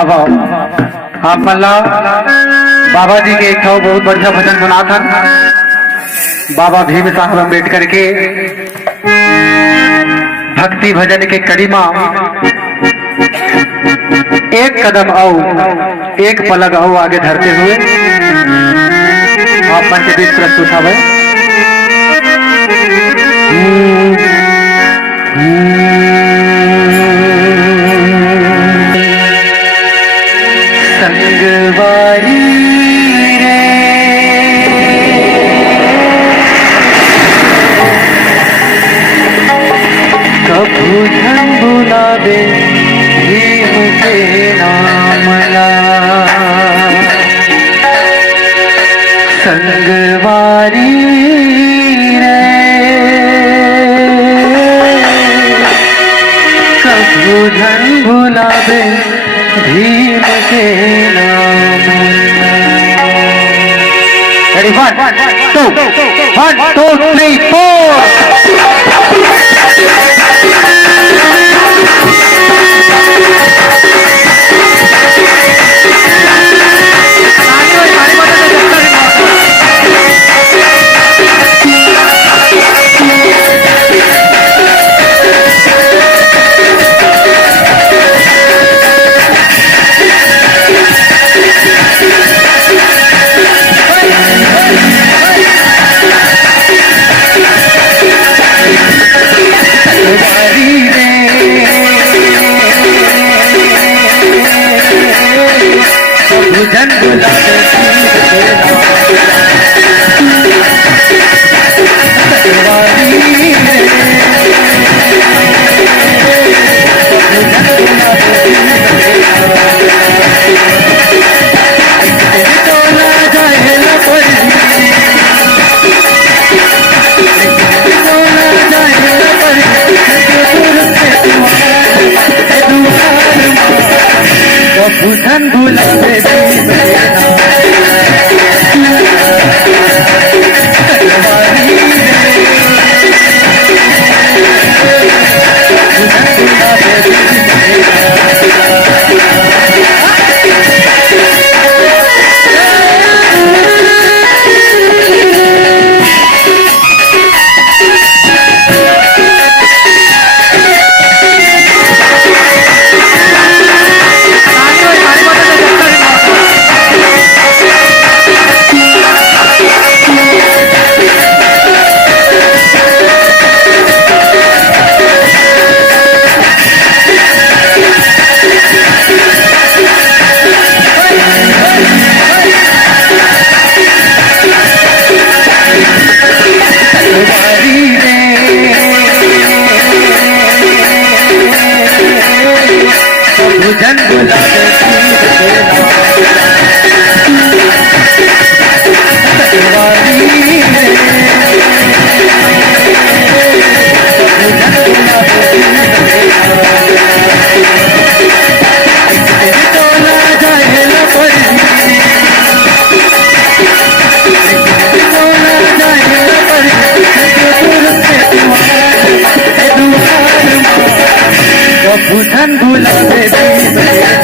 अब आप मल्ला बाबा जी के एक ठो बहुत बढ़िया भजन सुना था। बाबा भीम साहब अम्बेडकर के भक्ति भजन के कड़ी मां एक कदम आओ एक पलक आओ आगे धरते हुए आप मन के बीच प्रस्तुत हवे। संगवारी रे कभू धन बुलावे भीम के नामला। संगवारी रे कभू धन बुलावे भीम के नाम। Ready, 1, 2, 3, 4. भजन बुलावे भूषण बुलावे भजन बुलावे भूषण बुलावे